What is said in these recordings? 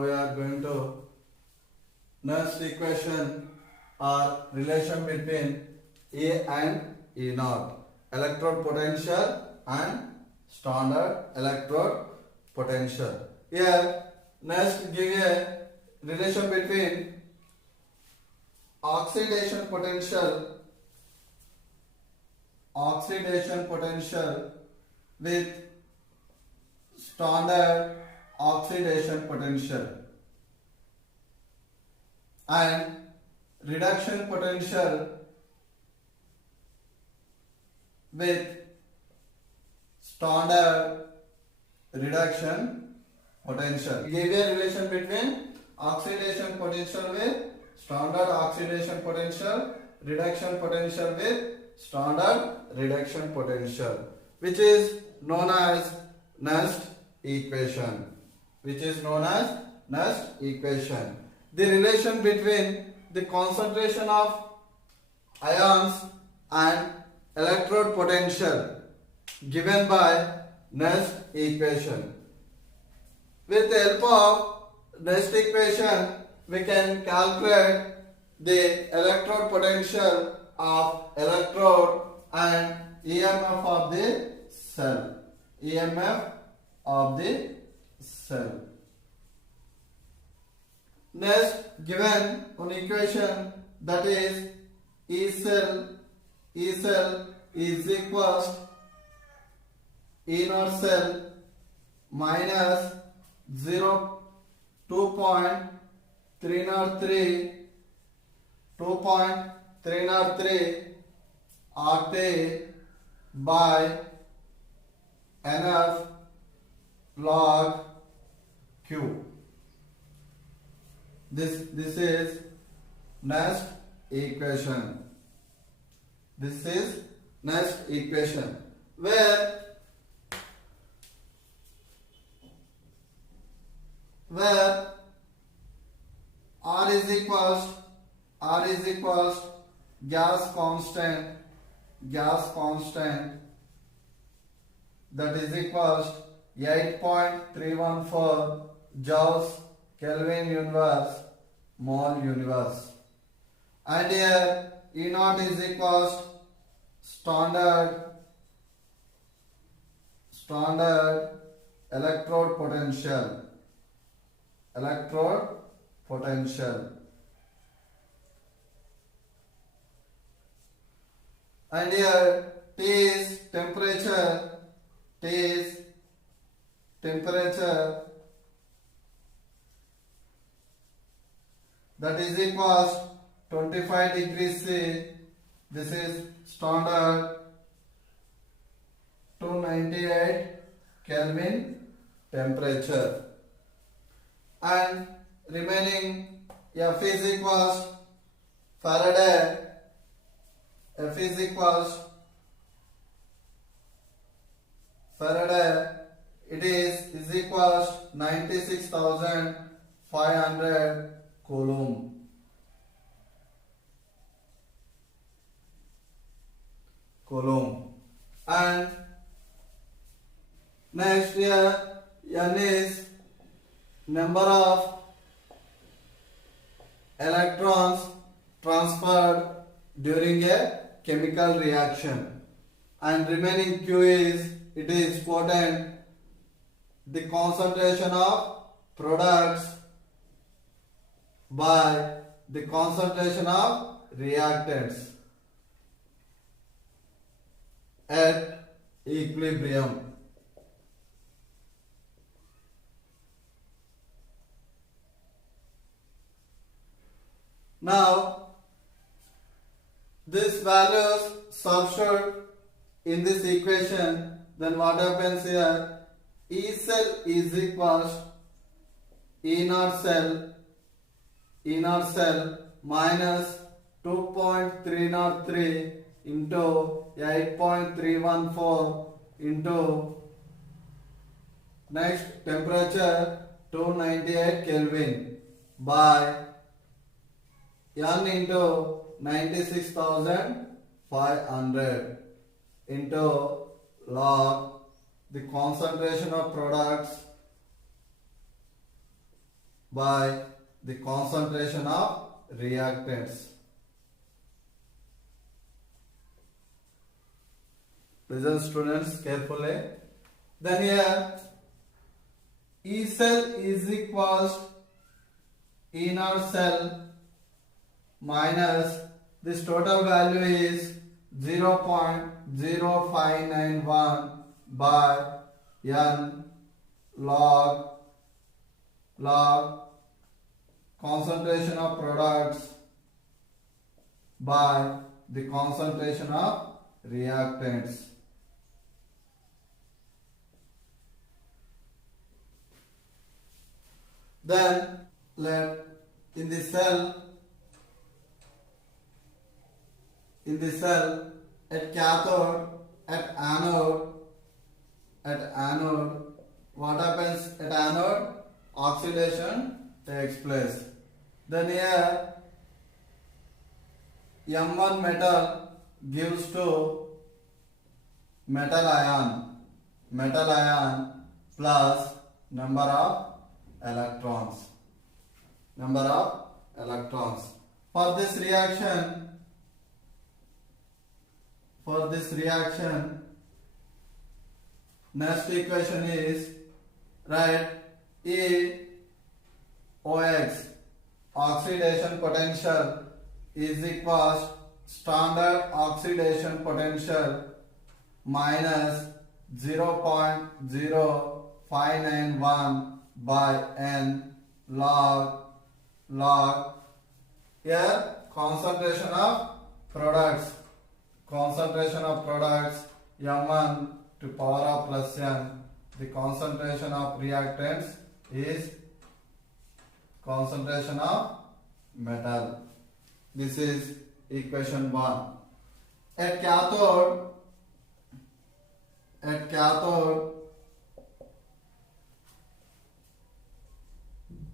Now we are going to next equation or relation between E and E naught, electrode potential and standard electrode potential. Here next give a relation between oxidation potential with standard oxidation potential and reduction potential with standard reduction potential. Give a relation between oxidation potential with standard oxidation potential, reduction potential with standard reduction potential, which is known as Nernst equation. The relation between the concentration of ions and electrode potential given by Nernst equation. With the help of Nernst equation, we can calculate the electrode potential of electrode and EMF of the cell. Next, given one equation, that is E cell is equals E naught cell minus 2.303 RT by NF log Q. This is Nernst equation. Where R is equals gas constant that is equals 8.314 joules Kelvin universe mole universe, and here E naught is equals standard electrode potential, and here T is temperature that is equals 25 degrees C. This is standard 298 Kelvin temperature, and remaining F is equals Faraday. It is equals 96,500 Coulomb. And next here N is number of electrons transferred during a chemical reaction, and remaining Q is quotient the concentration of products by the concentration of reactants at equilibrium. Now this values substitute in this equation, then what happens here? E cell is equals E naught cell minus 2.303 into 8.314 into next temperature 298 Kelvin by N into 96,500 into log the concentration of products by the concentration of reactants. Listen students carefully. Then here E cell is equals E naught cell minus this total value is 0.0591 by n log concentration of products by the concentration of reactants. Then let in the cell at cathode, at anode, what happens at anode? Oxidation takes place. Then here M1 metal gives to metal ion plus number of electrons. For this reaction, next equation is right EOX oxidation potential is equals standard oxidation potential minus 0.0591 by n log here concentration of products M1 to power of plus n. The concentration of reactants is concentration of metal. This is equation 1. At cathode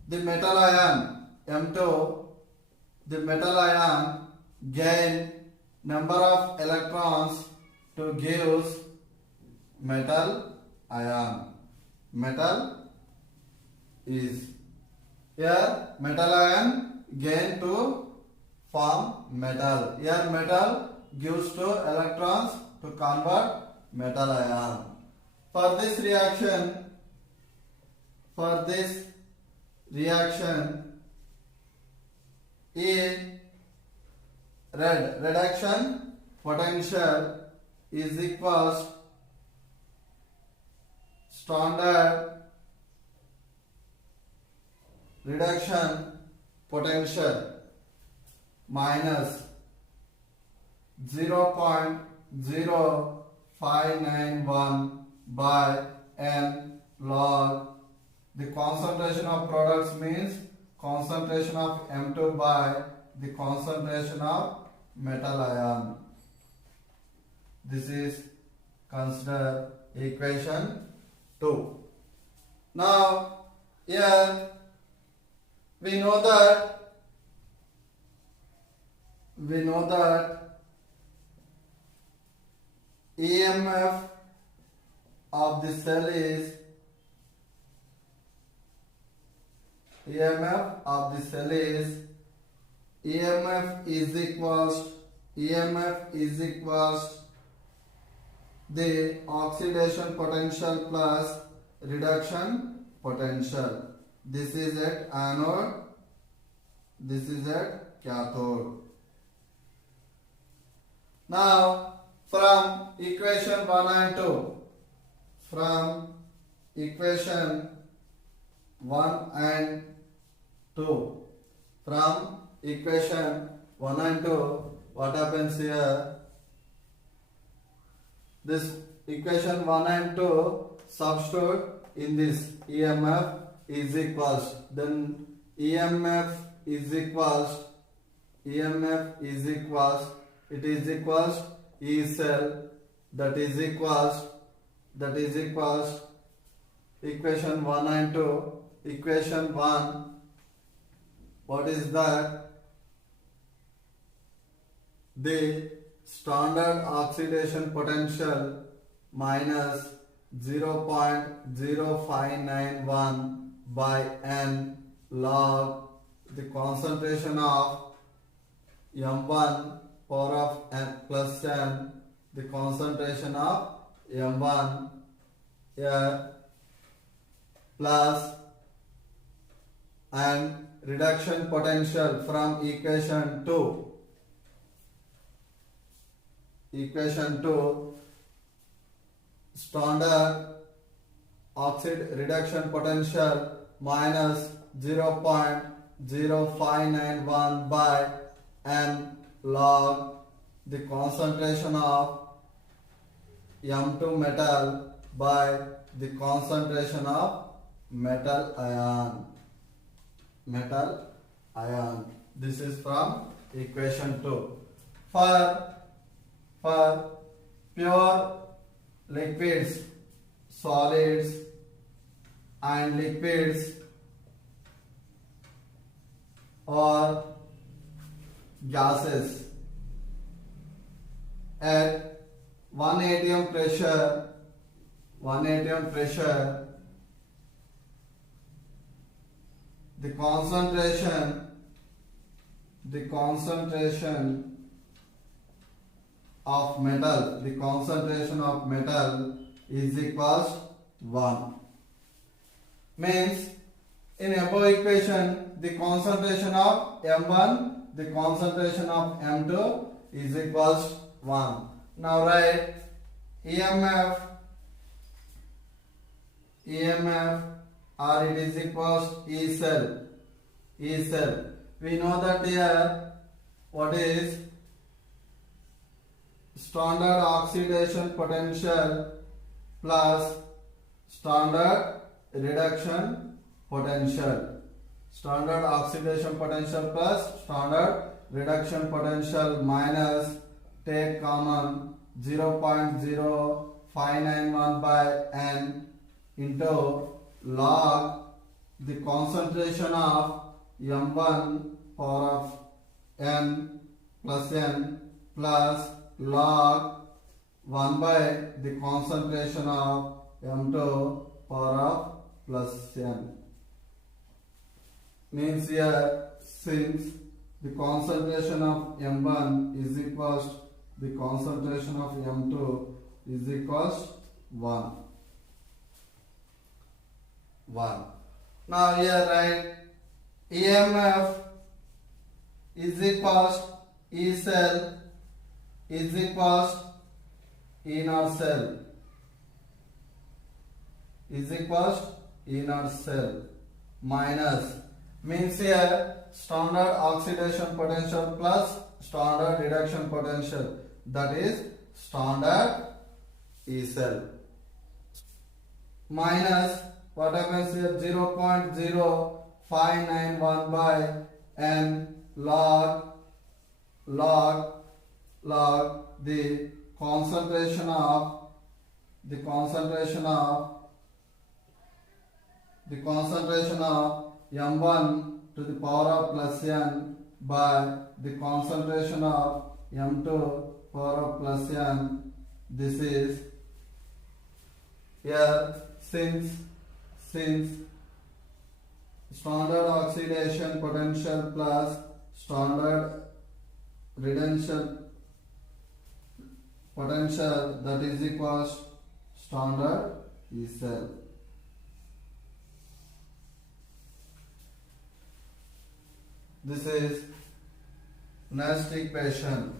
the metal ion M2, the metal ion gain number of electrons to gives metal ion. Metal is here metal ion gain to form metal. Here metal gives to electrons to convert metal ion. For this reaction reduction potential is equals standard reduction potential minus 0.0591 by n log the concentration of products means concentration of M2 by the concentration of metal ion. This is considered equation 2. Now here we know that EMF of the cell is EMF is equals the oxidation potential plus reduction potential. This is at anode, this is at cathode. Now from equation 1 and 2, from equation 1 and 2, from equation 1 and 2, what happens here? This equation 1 and 2 substitute in this EMF is equals, then EMF is equals E cell, that is equals equation 1 and 2. Equation 1, what is that? The standard oxidation potential minus 0.0591 by n log the concentration of M1 power of n plus n, the concentration of M1 here plus and reduction potential from equation 2. Equation 2, standard oxide reduction potential minus 0.0591 by n log the concentration of M2 metal by the concentration of metal ion. Metal ion. This is from equation 2. For pure liquids, solids and liquids or gases at 1 atm pressure, the concentration of metal is equals 1. Means in above equation the concentration of M1, the concentration of M2 is equals 1. Now write EMF or it is equals E cell. We know that here what is standard oxidation potential plus standard reduction potential. Standard oxidation potential plus standard reduction potential minus take common 0.0591 by n into log the concentration of M1 power of n plus log 1 by the concentration of M2 power of plus n. Means here since the concentration of M1 is equals the concentration of M2 is equals 1. Now here write EMF is equals E cell is equals E naught cell minus means here standard oxidation potential plus standard reduction potential, that is standard E cell, minus what happens here 0.0591 by n log the concentration of M1 to the power of plus n by the concentration of M2 power of plus n. This is here since standard oxidation potential plus standard reduction potential, that is equals standard E cell. This is next equation.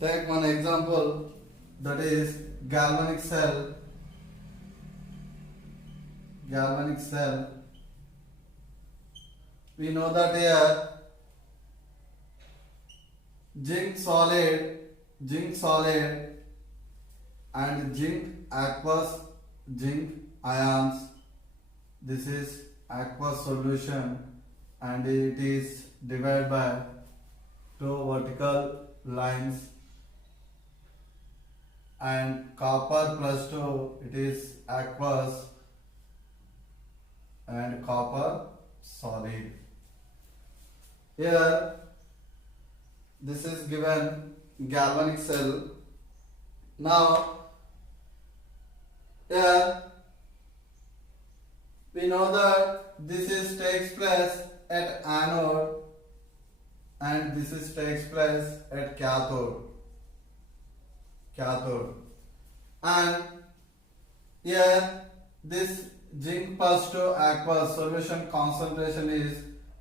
Take one example, that is galvanic cell. We know that here zinc solid and zinc aqueous zinc ions. This is aqueous solution and it is divided by two vertical lines, and copper plus 2 it is aqueous and copper solid. Here this is given galvanic cell. Now here we know that this is takes place at anode and this is takes place at cathode. And here this zinc plus 2 aqueous solution concentration is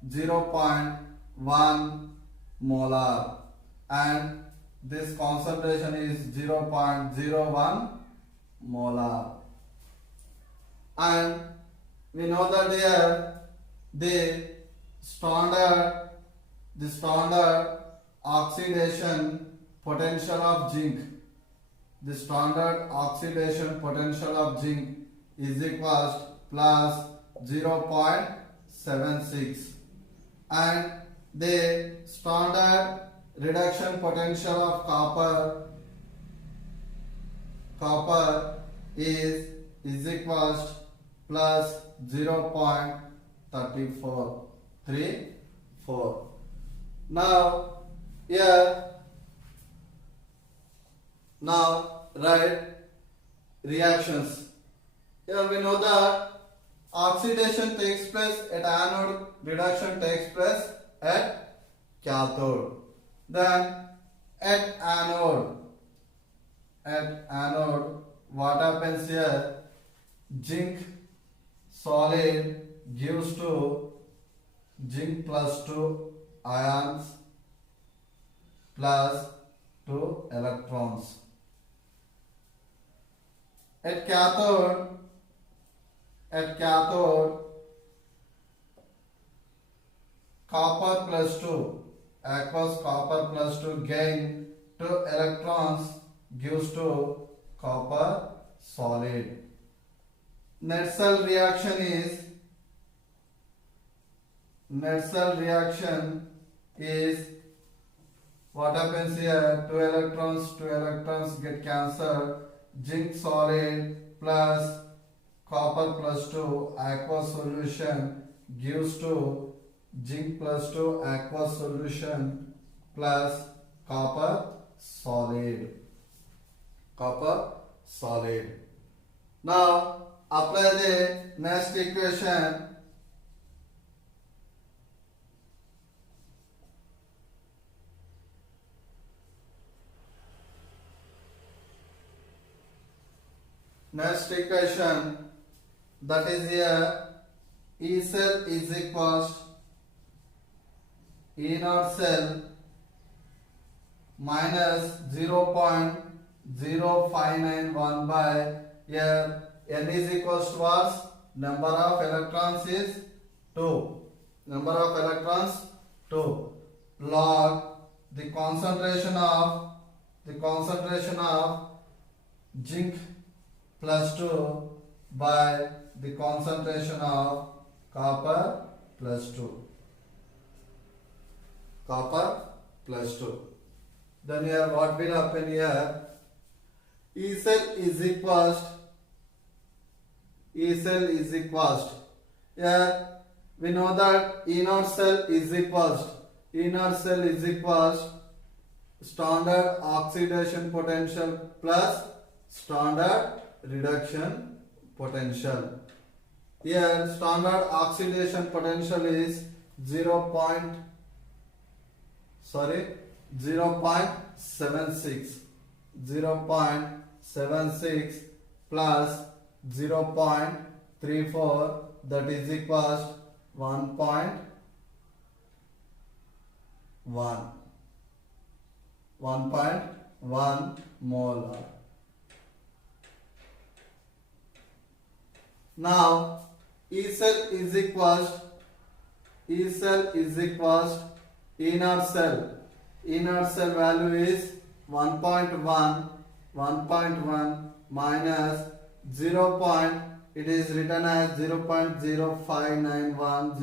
0.1 molar and this concentration is 0.01 molar. And we know that here the standard oxidation potential of zinc, the standard oxidation potential of zinc is equals plus 0.76 and the standard reduction potential of copper is equals plus 0.34. Now here write reactions. Here we know that oxidation takes place at anode, reduction takes place at cathode. Then at anode, what happens here? Zinc solid gives to zinc plus 2 ions plus 2 electrons. At cathode, copper plus 2, aqueous copper plus 2 gain 2 electrons gives to copper solid. Net cell reaction is what happens here? 2 electrons get cancelled. Zinc solid plus copper plus 2 aqueous solution gives to zinc plus 2 aqueous solution plus copper solid. Now apply the next equation. Next equation, that is here E cell is equals E naught cell minus 0.0591 by here N is equals to what? Number of electrons is 2. Log the concentration of zinc plus 2 by the concentration of copper plus 2. Then here what will happen here? E cell is equals here we know that E naught cell is equals standard oxidation potential plus standard reduction potential. Here standard oxidation potential is 0.76 plus 0.34, that is equals 1.1 molar. Now E cell is equals E naught cell. E naught cell value is 1.1 minus 0. It is written as 0.0591,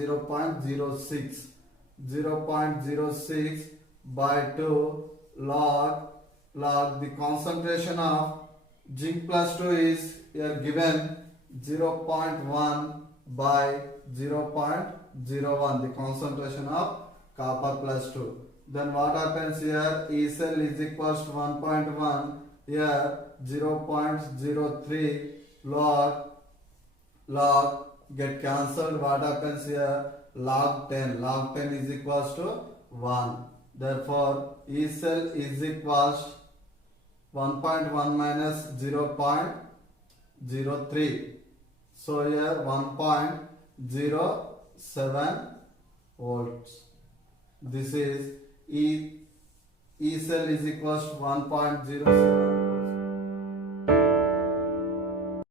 0.06 by 2 log the concentration of zinc plus 2 is here given 0.1 by 0.01, the concentration of copper plus 2. Then what happens here? E cell is equals to 1.1, here 0.03 log get cancelled. What happens here? Log 10. Log 10 is equals to 1. Therefore, E cell is equals 1.1 minus 0.03. So here 1.07 volts. This is E cell is equals to 1.07.